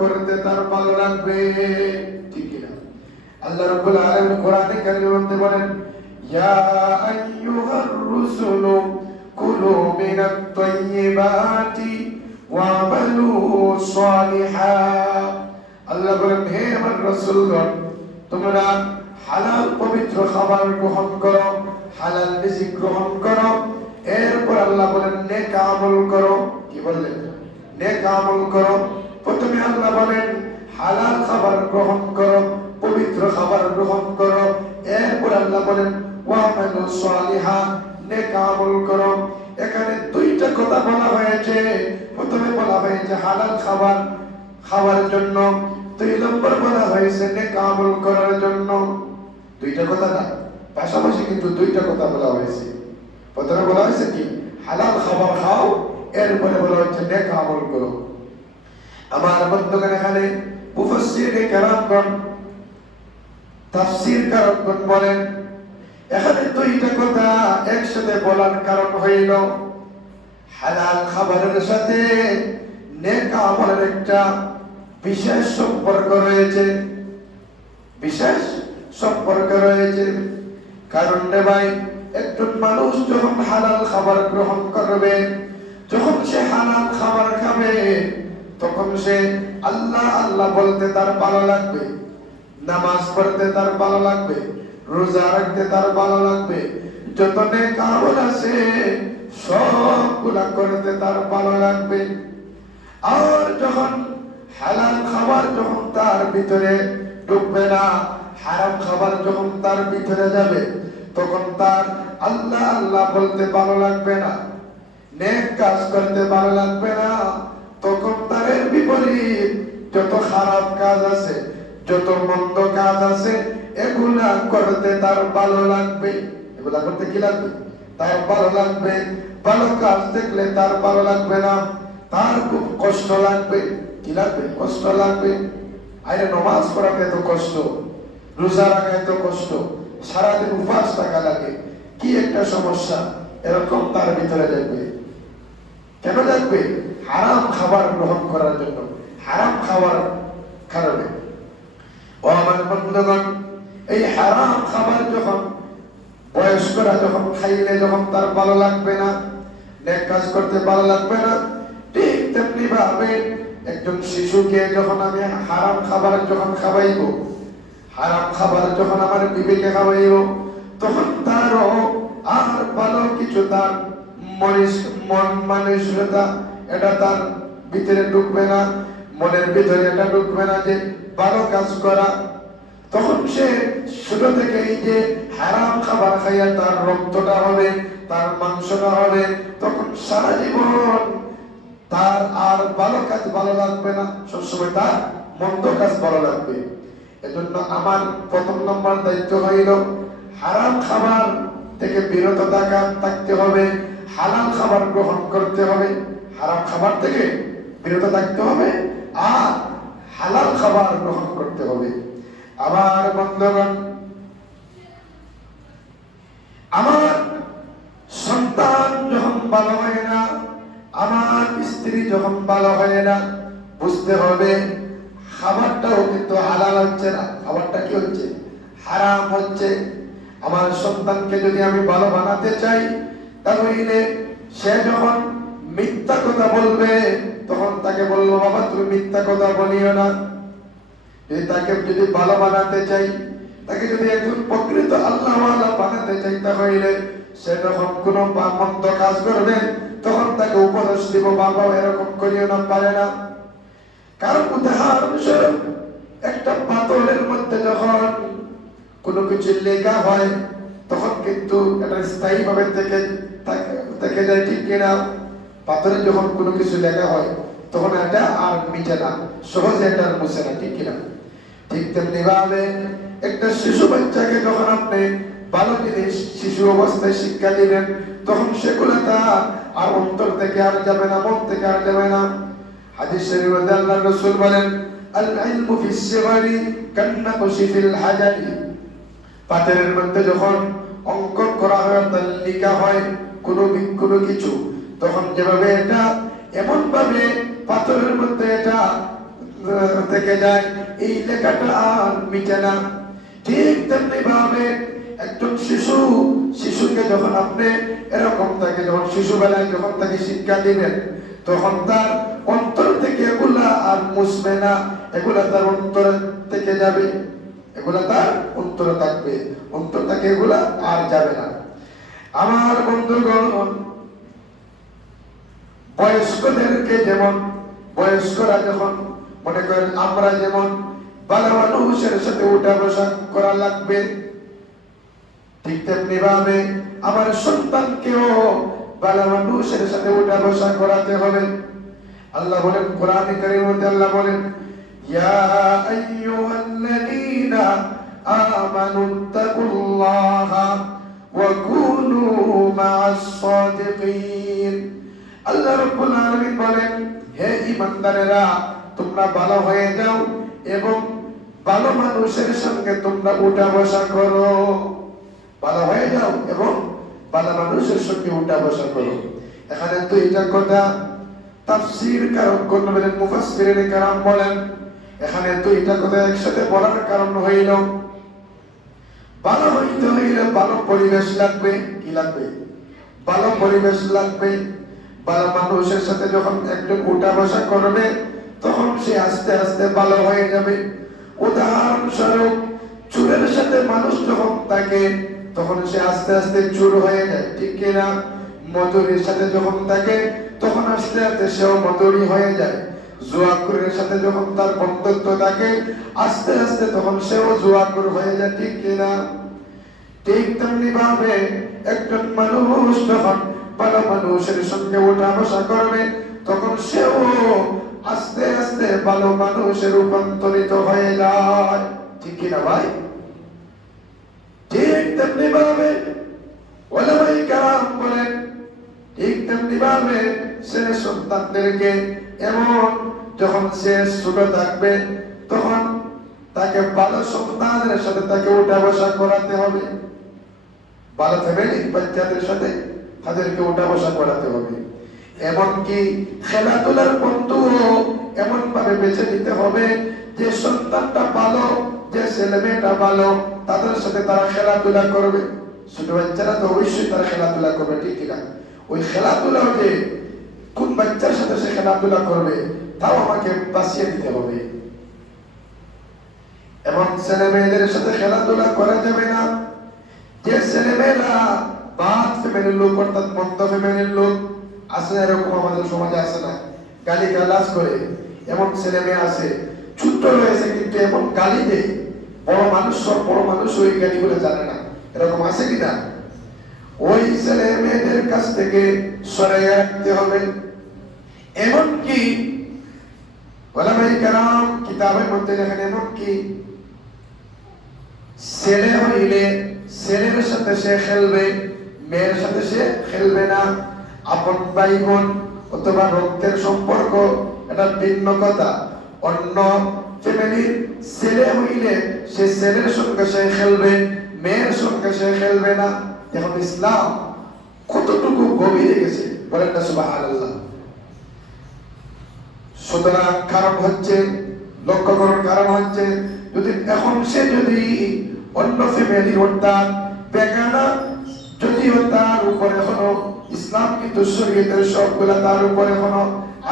করতে তার ভালো লাগবে, ঠিক কিনা? আল্লাহ রাব্বুল আলামিন কোরআনে কারীমের মধ্যে বলেন, ইয়া আইয়ুহার রুসুলু কুলু মিনাত তাইয়্যিবাতি ওয়া'মালু সালিহান। আল্লাহ বলেন, হে আমার রাসূলগণ, তোমরা হালাল পবিত্র খাবার গ্রহণ করো, হালাল রিজিক গ্রহণ করো। এরপর আল্লাহ বলেন নেক আমল করো। কি বললেন? নেক আমল করো। প্রথমে আল্লাহ বলেন হালাল খাবার গ্রহণ করো, পবিত্র খাবার গ্রহণ করো। এরপর আল্লাহ বলেন ওয়া'মালু সালিহান, নেক আমল করো। এখানে দুইটা কথা বলা হয়েছে। প্রথমে বলা হয়েছে হালাল খাবার খাওয়ার জন্য, 2 নম্বর বলা হয়েছে নেক আমল করার জন্য। দুইটা কথা না, পাশাপাশি কিন্তু দুইটা কথা বলা হয়েছে। প্রথমে বলা হয়েছে কি হালাল খাবার খাও, এরপরে বলা হচ্ছে নেক আমল করো। আমার বন্ধুগণ, এখানে মুফাসসিরে কেরামগণ, তাফসীরকারগণ বলেন এখানে দুইটা কথা একসাথে বলার কারণ হইল হালাল খাবারের সাথে নেক আমলের একটা বিশেষ সম্পর্ক রয়েছে, বিশেষ সম্পর্ক রয়েছে। কারণ রে ভাই, একজন মানুষ যখন হালাল খাবার গ্রহণ করবে, যখন সে হালাল খাবার খাবে, তখন সে আল্লাহ আল্লাহ বলতে তার ভালো লাগবে, নামাজ পড়তে তার ভালো লাগবে, রোজা রাখতে তার ভালো লাগবে, যত নেক আমল আছে সবগুলা করতে তার ভালো লাগবে। আর যখন হালাল খাবার যখন তার ভিতরে ঢুকবে না, হারাম খাবার যখন তার ভিতরে যাবে, তখন তার আল্লাহ আল্লাহ বলতে ভালো লাগবে না, নেক কাজ করতে ভালো লাগবে না। তখন তার এর বিপরীত যত খারাপ কাজ আছে, যত মন্দ কাজ আছে, এগুলা করতে তার ভালো লাগবে। এগুলা করতে কি লাগবে? তার ভালো লাগবে। ভালো কাজ দেখলে তার ভালো লাগবে না, তার খুব কষ্ট লাগবে। কি লাগবে? কষ্ট লাগবে। আরে নামাজ পড়াতে এত কষ্ট, রোজা রাখা এত কষ্ট, সারাদিন উপবাস থাকা লাগে, কি একটা সমস্যা, এরকম তার ভিতরে লাগবে। কেন লাগবে? হারাম খাবার গ্রহণ করার জন্য, হারাম খাবার কারণে। ও আমার বন্ধুগণ, এই হারাম খাবার যখন বয়স্করা যখন খাইলে যখন তার ভালো লাগবে না, নেক কাজ করতে ভালো লাগবে না, ঠিক তেমনি ভাবে একজন শিশুকে যখন আমি হারাম খাবার যখন খাওয়াইব, হারাম খাবার যখন আমার বিবেকে খাওয়াইব, তখন তারও আর ভালো কিছু তার মন মানসিকতা এটা তার ভিতরে ঢুকবে না, মনের ভিতরে এটা ঢুকবে না যে ভালো কাজ করা। তখন সে ছোট থেকেই যে হারাম খাবার খাইয়া তার রক্তটা হবে, তার মাংসটা হবে, তখন সারা জীবন তার আর ভালো কাজ ভালো লাগবে না, সবসময় তার মন্দ কাজ ভালো লাগবে। এজন্য আমার প্রথম নম্বর দায়িত্ব হইল হারাম খাবার থেকে বিরত থাকতে হবে, হালাল খাবার গ্রহণ করতে হবে। হারাম খাবার থেকে বিরত থাকতে হবে আর হালাল খাবার গ্রহণ করতে হবে। আমার বন্ধুগণ, আমার সন্তান যখন ভালো হয় না, আমার স্ত্রী যখন ভালো হয় না, বুঝতে হবে খাবারটাও কিন্তু হালাল হচ্ছে না, খাবারটা কি হচ্ছে? হারাম হচ্ছে। আমার সন্তানকে যদি আমি ভালো বানাতে চাই, তাহলে সে যখন মিথ্যা কথা বলবে, তখন তাকে বলবো বাবা তুমি মিথ্যা কথা বলিও না। তাকে যদি ভালো বানাতে চাই, তাকে যদি একজন প্রকৃত আল্লাহওয়ালা বানাতে চাই, তাহলে সে যখন কোনো মন্দ কাজ করবে, তখন তাকে উপদেশ দিব বাবা এরকম করিও না, পারে না। কারণ উদাহরণস্বরূপ একটা পাথরের মধ্যে যখন কোনো কিছু লেখা হয়, তখন কিন্তু এটা স্থায়ী ভাবে থেকে যায়, ঠিক কিনা? পাথরে যখন কোনো কিছু লেখা হয়, তখন এটা আর মিটে না, সহজে এটা আর মুছে না, ঠিক কিনা? ঠিক তেমনি ভাবে একটা শিশু বাচ্চাকে যখন আপনি ভালো জিনিস শিশু অবস্থায় শিক্ষা দিবেন, তখন সেগুলো তার আর অন্তর থেকে আর যাবে না, মন থেকে আর যাবে না। হাদিস শরীফে আল্লাহর রাসূল বলেন আল ইলমু ফিস সিগারি কান্নাকশি ফিল হাজারি। পাথরের মধ্যে যখন অঙ্কন করা হয়, লেখা হয় কোনো কিছু, তখন যেভাবে এটা এমন ভাবে পাথরের মধ্যে এটা থেকে যায়, এই লেখাটা আর মিটে না। ঠিক তেমনি ভাবে একজন শিশুকে যখন আপনি এরকম তাকে যখন শিশুবেলায় যখন তাকে শিক্ষা দিবেন, তখন তার অন্তর থেকে এগুলা আর মুছবে না, এগুলা তার অন্তর থেকে যাবে, এগুলা তার অন্তরে থাকবে, অন্তর থেকে এগুলা আর যাবে না। আমার বন্ধুগণ, বয়স্কদেরকে যেমন বয়স্করা যখন মনে করেন আমরা যেমন ভালো মানুষের সাথে উঠা বসা করা লাগবে, ঠিক তেমনি ভাবে আমার সন্তানকেও ভালো মানুষের সাথে উঠা বসা করাতে হবে। আল্লাহ বলেন কোরআনে কারীমের মধ্যে, আল্লাহ বলেন ইয়া আইয়ুহাল্লাযীনা আমানুত্তাকুল্লাহা ওয়া কুনু মা'আস সাদিকিন। আল্লাহ রাব্বুল আলামিন বলেন, হে ঈমানদারেরা, তোমরা ভালো হয়ে যাও এবং ভালো মানুষের সঙ্গে তোমরা উঠা বসা করো। ভালো হয়ে যাও এবং ভালো মানুষের সঙ্গে উঠা বসা করো। এখানে দুইটা কথা তাফসীর কারক বলেন, মুফাসসিরিনে কেরাম বলেন, এখানে দুইটা কথা একসাথে বলার কারণ হইল, ভালো হইতে হইলে ভালো পরিবেশ লাগবে। কি লাগবে? ভালো পরিবেশ লাগবে। ভালো মানুষের সাথে যখন একজন উঠা বসা করবে, তখন সে আস্তে আস্তে ভালো হয়ে যাবে। উদাহরণস্বরূপ, চোরের সাথে মানুষ যখন থাকে, তখন সে আস্তে আস্তে চোর হয়ে যায়, ঠিক কিনা? মজুরির সাথে যখন থাকে, তখন আস্তে আস্তে সেও মজুরি হয়ে যায়। জুয়াখোরের সাথে যখন তার বন্ধুত্ব থাকে, আস্তে আস্তে তখন সেও জুয়াখোর হয়ে যায়, ঠিক কিনা? ঠিক তেমনি ভাবে একজন মানুষ যখন ভালো মানুষের সঙ্গে উঠা বসা করবে, তখন সেও আস্তে আস্তে ভালো মানুষে রূপান্তরিত হয়ে যায়, ঠিক কিনা ভাই? ঠিক তেমনি ভাবে ওলামায়ে কেরাম বলেন, ঠিক তেমনি ভাবে সে সন্তানদেরকে এমন যখন সে ছোট থাকবে, তখন তাকে ভালো সন্তানের সাথে তাকে উঠা বসা করাতে হবে। ভালো ফ্যামিলি বাচ্চাদের সাথে তাদেরকে উঠা বসা করাতে হবে। এমনকি খেলাধুলার বন্ধুও এমন ভাবে বেছে নিতে হবে যে সন্তানটা ভালো, যে ছেলে মেয়েটা ভালো, তাদের সাথে তারা খেলাধুলা করবে। ছোট বাচ্চারা তো অবশ্যই তারা খেলাধুলা করবে, ঠিক কিনা? ওই খেলাধুলা যে কোন বাচ্চার সাথে সে খেলাধুলা করবে, তাও আমাকে বাঁচিয়ে দিতে হবে। এবং ছেলে মেয়েদের সাথে খেলাধুলা করা যাবে না যে ছেলে মেয়েরা বাদ ফ্যামিলির লোক, অর্থাৎ মন্দ ফ্যামিলির লোক আছে, এরকম আমাদের সমাজে আছে না? গালি গালাজ করে এমন ছেলে মেয়ে আছে, ছোট্ট রয়েছে কিন্তু এমন গালি দেয়, বড় মানুষ ওই গালিগুলো জানে না, এরকম আছে কিনা? ওই ছেলে মেয়েদের কাছ থেকে সরে রাখতে হবে। এমনকি ওলামায়ে কেরাম কিতাবের মধ্যে লেখেন, এমনকি ছেলে হইলে ছেলের সাথে সে খেলবে, মেয়ের সাথে সে খেলবে না। আপন ভাই বোন অথবা রক্তের সম্পর্ক, এটা ভিন্ন কথা। অন্য ফ্যামিলির ছেলে হইলে সে ছেলের সঙ্গে সে খেলবে, মেয়ের সঙ্গে সে খেলবে না। এখন ইসলাম কতটুকু গভীরে গেছে, বলেন না সুবহানাল্লাহ। সুতরাং কারণ হচ্ছে, লক্ষ্য করার কারণ হচ্ছে, যদি এখন সে যদি অন্য ফ্যামিলি অর্থাৎ বেগানা, যদিও তার উপরে এখনো ইসলাম কিন্তু শরীয়তের সবগুলা তার উপরে এখনো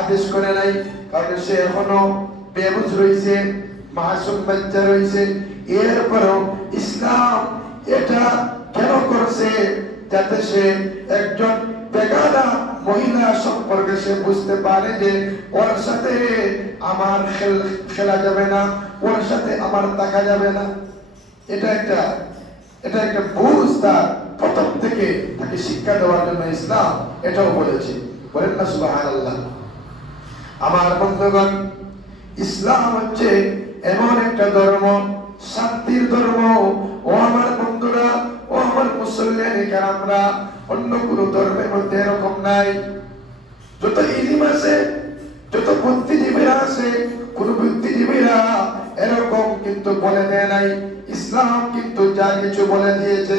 আদেশ করে নাই, কারণ সে এখনো বেবুঝ রয়েছে, মাসুম বাচ্চা রয়েছে। এরপরেও ইসলাম এটা কেন করছে? যাতে সে একজন বেগানা মহিলা সম্পর্কে সে বুঝতে পারে যে ওর সাথে আমার খেলা যাবে না, ওর সাথে আমার থাকা যাবে না। এটা একটা বুঝ তার প্রথম থেকে তাকে শিক্ষা দেওয়ার জন্য ইসলাম এটাও বলেছে, বলেন না সুবহানাল্লাহ। আমার বন্ধুগণ, ইসলাম হচ্ছে এমন একটা ধর্ম, শান্তির ধর্ম। ও আমার বন্ধুরা, ও আমার মুসলমানে কেরামরা, অন্য কোনো ধর্মের মধ্যে এরকম নাই। যত ইলম আছে, যত বুদ্ধিজীবীরা আছে, কোন বুদ্ধিজীবীরা এরকম কিন্তু বলে দেয় নাই। ইসলাম কিন্তু যা কিছু বলে দিয়েছে।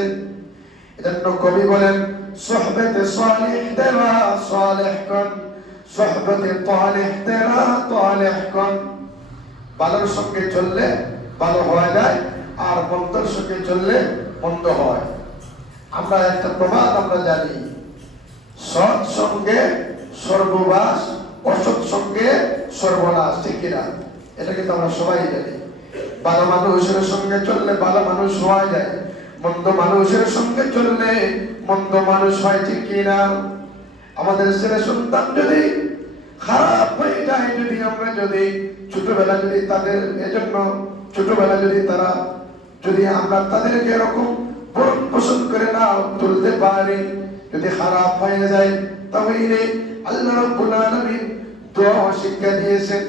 এজন্য কবি বলেন, সোহবতে সালেহ তেরা সালেহ কন, সোহবতে তালেহ তেরা তালেহ কন। ভালোর সঙ্গে চললে ভালো হওয়া যায়, আর মন্দর সঙ্গে চললে মন্দ হয়। আমরা একটা প্রবাদ আমরা জানি, সৎ সঙ্গে স্বর্গবাস, অসৎ সঙ্গে সর্বনাশ, ঠিক কিনা? এটা কিন্তু আমরা সবাই জানি। ভালো মানুষের সঙ্গে চললে ভালো মানুষ হওয়া যায়, মন্দ মানুষের সঙ্গে চললে মন্দ মানুষ হয়, ঠিক কিনা? আমাদের ছেলে সন্তান যদি খারাপ হয়ে যায়, যদি ছোটবেলা যদি তাদের এজন্য ছোটবেলা যদি আমরা তাদেরকে এরকম ভরণ পোষণ করে না তুলতে পারি, যদি খারাপ হয়ে যায়, তাহলে আল্লাহ রাব্বুল আলামিন দোয়া শিক্ষা দিয়েছেন,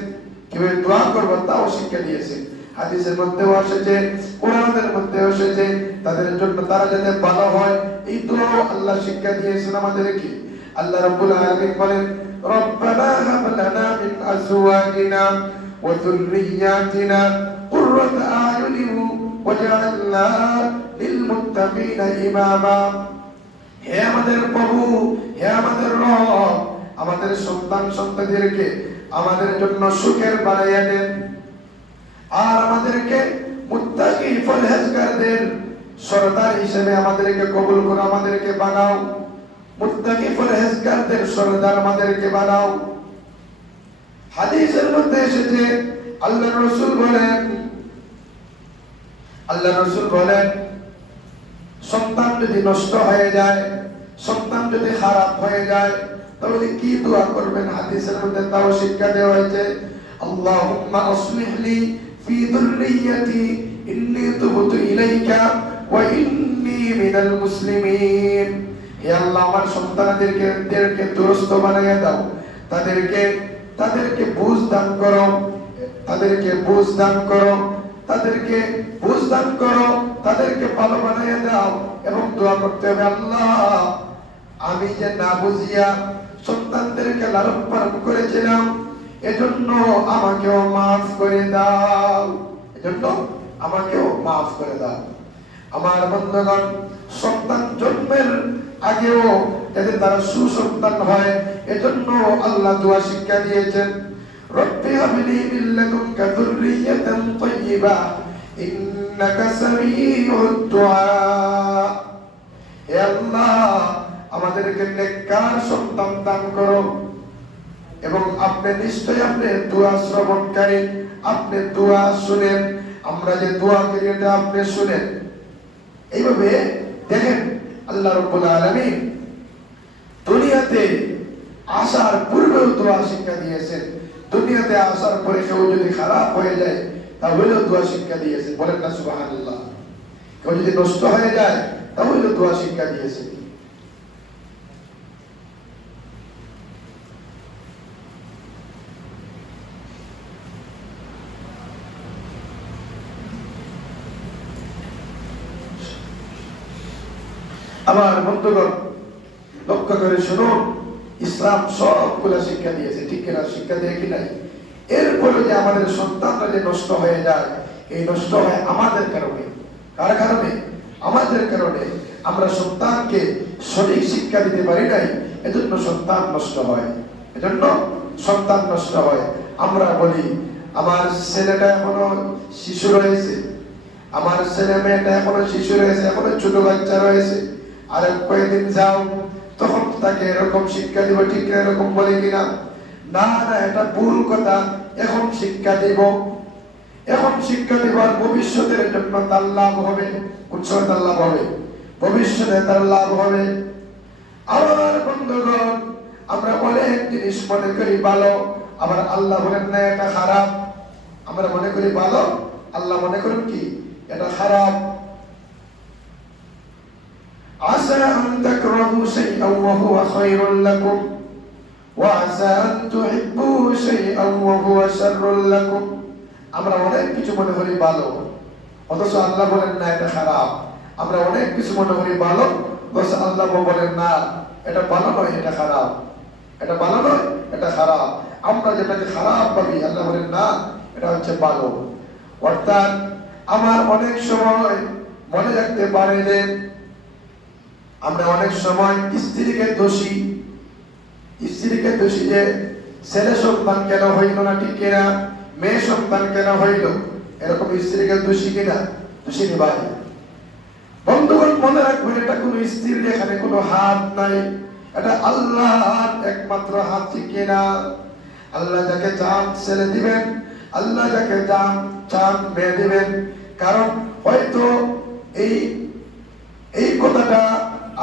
কিভাবে দোয়া করবো তাও শিক্ষা দিয়েছেন। হাদিসের মধ্যেও এসেছে, কোরআনের মধ্যেও এসেছে, তাদের জন্য তারা যাতে ভালো হয় এই দোয়াও আল্লাহ শিক্ষা দিয়েছেন আমাদেরকে। আল্লাহ রাব্বুল আলামিন বলেন, রব্বানা হাব লানা মিন আজওয়াজিনা ওয়া যুররিয়াতিনা কুররাতা আয়ুনিন ওয়াজআলনা লিল মুত্তাকিনা ইমামা। হে আমাদের প্রভু, হে আমাদের রব, আমাদের সন্তান সন্ততিদেরকে আমাদের জন্য সুখের বানাইয়া দেন, আর আমাদেরকে মুত্তাকি পরহেজগারদের সরদার হিসেবে আমাদেরকে কবুল করো, আমাদেরকে বানাও। মুত্তাকি পরহেজগারদের সরদার আমাদেরকে বানাও। হাদিসের মধ্যে এসেছে, আল্লাহর রাসূল বলেন সন্তান যদি নষ্ট হয়ে যায়, সন্তান যদি খারাপ হয়ে যায়, তাহলে কি দোয়া করবেন? হাদিসের মধ্যে তাও শিক্ষা দেওয়া হয়েছে, আল্লাহুম্মা আসলিহ লি ফি যুররিয়াতি ইন্নী তুবতু ইলাইকা ওয়া ইন্নী মিনাল মুসলিমিন। হে আল্লাহ, আমার সন্তানদেরকে দুরস্ত বানাইয়া দাও, তাদেরকে বুঝ দান করো, তাদেরকে ভালো বানাইয়া দাও। এবং দোয়া করতে হবে, আল্লাহ আমি যে না বুঝিয়া সন্তানদেরকে লালন পালন করেছিলাম, এজন্য আমাকেও মাফ করে দাও, আমার বন্ধুগণ, সন্তান জন্মের আগেও যাতে তারা সুসন্তান হয়, এজন্য আল্লাহ দোয়া শিক্ষা দিয়েছেন, রব্বি হাবলি মিন লাদুনকা যুররিয়াতান তাইয়্যিবা ইন্নাকা সামিউদ দুআ। হে আল্লাহ, আমাদেরকে নেককার সন্তান দান করো, এবং আপনি দোয়া শ্রবণকারী, আপনি দোয়া শুনেন, আমরা যে দোয়া করি এটা আপনি শুনেন। এইভাবে দেখেন, আল্লাহ রাব্বুল আলামিন দুনিয়াতে আসার পূর্বেও দোয়া শিক্ষা দিয়েছেন, দুনিয়াতে আসার পরে কেউ যদি খারাপ হয়ে যায় তাহলেও দোয়া শিক্ষা দিয়েছেন। বলেন না সুবহানাল্লাহ। কেউ যদি নষ্ট হয়ে যায় তাহলেও দোয়া শিক্ষা দিয়েছেন। আমার বন্ধুগণ, লক্ষ্য করে শুনুন, ইসলাম সবগুলো শিক্ষা দিয়েছে, ঠিক কিনা? শিক্ষা দিয়ে কি নাই? এরপরে যে আমাদের সন্তানরা যে নষ্ট হয়ে যায়, এই নষ্ট হয় আমাদের কারণে। কার কারণে? আমাদের কারণে। আমরা সন্তানকে সঠিক শিক্ষা দিতে পারি নাই, এজন্য সন্তান নষ্ট হয়। আমরা বলি, আমার ছেলেটা এখনো শিশু রয়েছে, আমার ছেলে মেয়েটা এখনো শিশু রয়েছে, এখনো ছোট বাচ্চা রয়েছে, আর কয়েকদিন যাও তখন তাকে এরকম শিক্ষা দিব, ঠিক এরকম বলে কিনা? না, এটা ভুল কথা। এখন শিক্ষা দিব, আর ভবিষ্যতের জন্য তার লাভ হবে, ভবিষ্যতে তার লাভ হবে। আমার বন্ধুগণ, আমরা অনেক জিনিস মনে করি ভালো, আবার আল্লাহ বলেন না এটা খারাপ। আমরা মনে করি ভালো, আল্লাহ মনে করেন কি এটা খারাপ। আসা আন তাকরাহু শাইআন ওয়া হুয়া খায়রুল লাকুম ওয়া আসা আন তুহিব্বু শাইআন ওয়া হুয়া শাররুল লাকুম। আমরা অনেক কিছু মনে করি ভালো, অথচ আল্লাহ বলেন না এটা খারাপ। আমরা অনেক কিছু মনে করি ভালো, অথচ আল্লাহ বলেন না এটা ভালো নয়, এটা খারাপ, এটা ভালো নয়, এটা খারাপ। আমরা যেটাকে খারাপ ভাবি, আল্লাহ বলেন না এটা হচ্ছে ভালো। অর্থাৎ আমার অনেক সময় মনে রাখতে পারে যে আমরা অনেক সময় স্ত্রীকে দোষী যে ছেলে সন্তান কেন হইল না, ঠিক কিনা? মেয়ে সন্তান কেন হইল, এরকম স্ত্রীকে দোষী কিনা? দোষী নি ভাই। বন্ধুগণ মনে রাখবেন, এটা কোন স্ত্রীর এখানে কোনো হাত নাই, এটা আল্লাহর একমাত্র হাত, ঠিক কিনা? আল্লাহ যাকে চান ছেলে দিবেন, আল্লাহ যাকে চান মেয়ে দিবেন। কারণ হয়তো এই কথাটা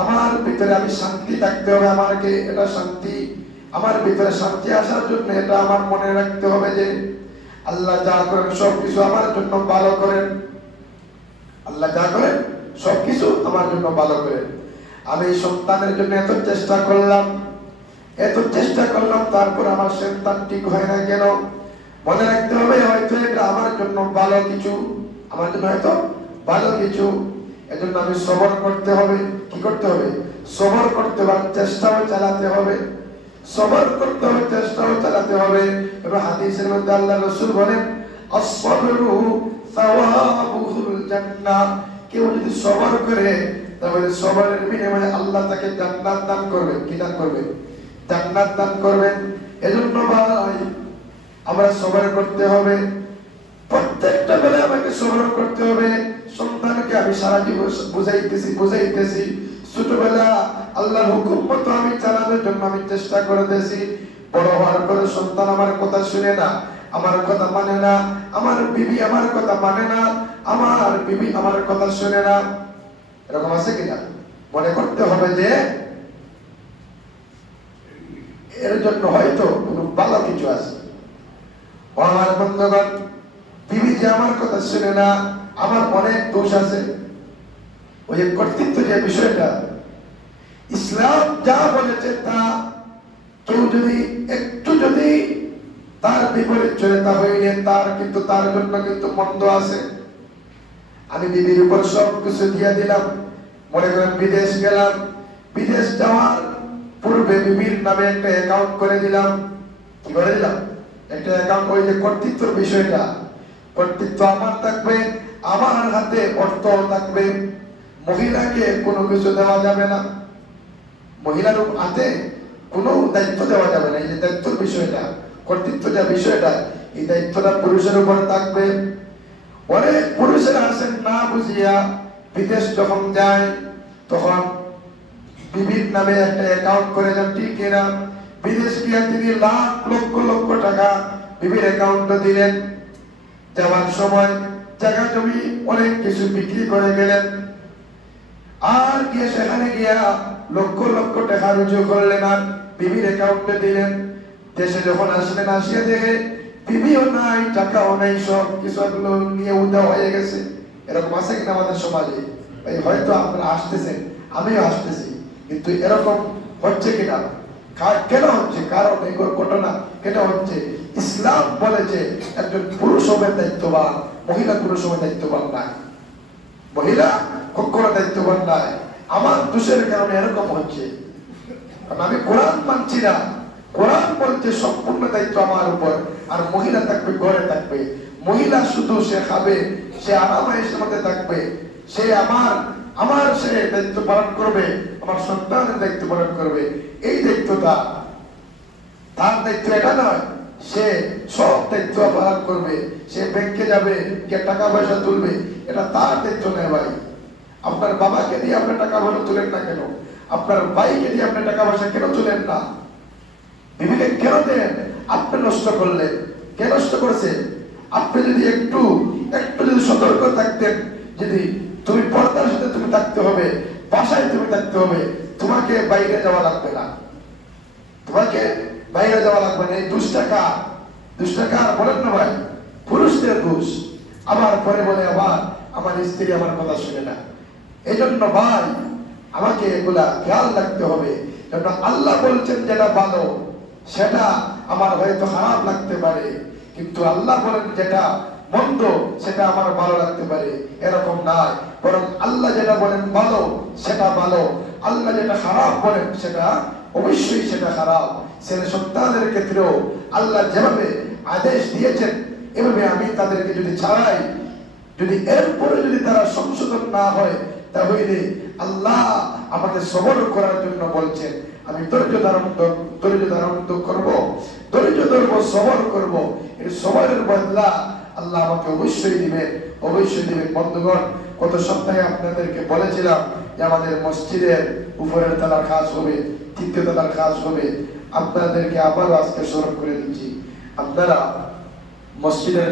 আমার ভিতরে, আমি শান্তি থাকতে হবে, আমাকে এটা শান্তি, আমার ভিতরে শান্তি আসার জন্য এটা আমার মনে রাখতে হবে যে আল্লাহ যা করেন সবকিছু আমার জন্য ভালো করেন। আল্লাহ যা করেন সবকিছু আমার জন্য ভালো করেন। আমি সন্তানের জন্য এত চেষ্টা করলাম, তারপর আমার সন্তান ঠিক হয় না কেন? মনে রাখতে হবে হয়তো এটা আমার জন্য ভালো কিছু, আমার জন্য হয়তো ভালো কিছু। এজন্য আমি সবর করতে হবে। কি করতে হবে? সবর করতে হবে, চেষ্টাও চালাতে হবে। সবর করতে হবে, চেষ্টাও চালাতে হবে। এবং হাদিসের মধ্যে আল্লাহ রাসূল বলেন, আস-সাবরু সাওয়াবুল জান্নাহ। কেউ যদি সবর করে তাহলে সবরের বিনিময়ে আল্লাহ তাকে জান্নাত দান করবেন। কি দান করবেন? জান্নাত দান করবেন। এজন্য ভাই আমরা সবর করতে হবে, প্রত্যেকটা বেলায় আমাকে সবর করতে হবে। সন্তানকে আমি সারা জীবন বুঝাইতেছি, ছোটবেলা আল্লাহর হুকুম মতো আমি চালানোর জন্য আমি চেষ্টা করতেছি। বড় হওয়ার পরে সন্তান আমার কথা শুনে না, আমার কথা মানে না, আমার বিবি আমার কথা মানে না, আমার বিবি আমার কথা শুনে না। এরকম আছে কিনা? মনে করতে হবে যে এর জন্য হয়তো কোনো ভালো কিছু আছে। আমার বন্ধুগণ, বিবি যে আমার কথা শুনে না, আমার অনেক দোষ আছে। ওই যে কর্তৃত্ব যে বিষয়টা, ইসলাম যা বলেছে তা কেউ যদি একটু যদি তার বিপরীত চলে হইলে তার জন্য কিন্তু মন্দ আছে। আমি বিবির উপর সব কিছু দিয়ে দিলাম, মনে করেন বিদেশ গেলাম, বিদেশ যাওয়ার পূর্বে বিবির নামে একটা অ্যাকাউন্ট করে দিলাম। কি করে দিলাম? একটা অ্যাকাউন্ট। ওই যে কর্তৃত্বের বিষয়টা, কর্তৃত্ব আমার থাকবে, আমার হাতে অর্থ থাকবে। মহিলাকে কোনো কিছু দেওয়া যাবে না, মহিলার হাতে কোনো দায়িত্ব দেওয়া যাবে না। এই যে দায়িত্বের বিষয়টা, কর্তৃত্ব যে বিষয়টা, এই দায়িত্বটা পুরুষের উপর থাকবে। অনেক পুরুষেরা আছেন না বুঝিয়া বিদেশ যখন যায় তখন বিবির নামে একটা অ্যাকাউন্ট করে যান, ঠিক কিনা? বিদেশ গিয়ে তিনি লাখ লক্ষ টাকা বিবির অ্যাকাউন্টে দিলেন। যাওয়ার সময় জায়গা জমি অনেক কিছু বিক্রি করে গেলেন, আর গিয়ে সেখানে গিয়া লক্ষ টাকা রুজু করলেন আর বিবির অ্যাকাউন্টে দিলেন। দেশে যখন আসলেন, আসিয়া দেখে বিবিও নাই, টাকাও নাই, সব কিছু এগুলো নিয়ে উদা হয়ে গেছে। এরকম আছে কিনা আমাদের সমাজে? হয়তো আপনারা আসতেছেন, আমিও আসতেছি, কিন্তু এরকম হচ্ছে কিনা? কেন হচ্ছে? কারণ এই ঘটনা কেন হচ্ছে? ইসলাম বলেছে একজন পুরুষ হবে দায়িত্ববান, মহিলা পুরুষ হবে দায়িত্ববান নাই, মহিলা কখনো দায়িত্ববান নাই। আমার দোষের কারণে এরকম হচ্ছে, কারণ আমি কোরআন মানছি না। কোরআন বলছে সম্পূর্ণ দায়িত্ব আমার উপর, আর মহিলা থাকবে ঘরে থাকবে। মহিলা শুধু সে খাবে, সে আরামায়েশের মধ্যে থাকবে, সে আমার সে দায়িত্ব পালন করবে, আমার সন্তানের দায়িত্ব পালন করবে। এই দায়িত্বটা তার দায়িত্ব এটা নয়, সে সব দায়িত্ব পালন করবে। সে ব্যাংকে যাবে, গিয়ে টাকা পয়সা তুলবে, এটা তার দায়িত্ব নেই ভাই। আপনার বাবাকে দিয়ে আপনি টাকা পয়সা তুলেন না কেন? আপনার ভাইকে দিয়ে আপনি টাকা পয়সা কেন তুলেন না? বিবিকে কেন দেন? আপনি নষ্ট করলেন। কে নষ্ট করেছে? আপনি যদি একটু যদি সতর্ক থাকতেন, যদি তুমি পর্দার সাথে তুমি থাকতে হবে, বাসায় তুমি থাকতে হবে, তোমাকে বাইরে যাওয়া লাগবে না, তোমাকে বাইরে যাওয়া লাগবে না। এই দুষ্টাকা বলেন না ভাই, পুরুষদের দোষ। আবার পরে বলে আবার আমার স্ত্রী আমার কথা শুনে না। এই জন্য ভাই আমাকে এগুলা খেয়াল রাখতে হবে। আল্লাহ বলছেন যেটা ভালো সেটা আমার হয়তো খারাপ লাগতে পারে, কিন্তু আল্লাহ বলেন যেটা মন্দ সেটা আমার ভালো লাগতে পারে, এরকম নয়। বরং আল্লাহ যেটা বলেন ভালো সেটা ভালো, আল্লাহ যেটা খারাপ বলেন সেটা অবশ্যই সেটা খারাপ। ছেলে সন্তানদের ক্ষেত্রেও আল্লাহ যেভাবে আদেশ দিয়েছেন, এভাবে আমি তাদেরকে যদি ছাড়াই, যদি এরপরে যদি তারা সংশোধন না হয়, তাহলে আল্লাহ আমাকে সবর করার জন্য বলছেন। আমি ধৈর্য ধারণ করবো, ধৈর্য ধরবো, সবর করবো। এই সবরের বদলা আল্লাহ আমাকে অবশ্যই দিবেন। বন্ধুগণ, গত সপ্তাহে আপনাদেরকে বলেছিলাম যে আমাদের মসজিদের উপরের তলার কাজ হবে, তৃতীয় তলার কাজ হবে। আপনাদেরকে আবারও আজকে স্মরণ করে দিচ্ছি, আপনারা মসজিদের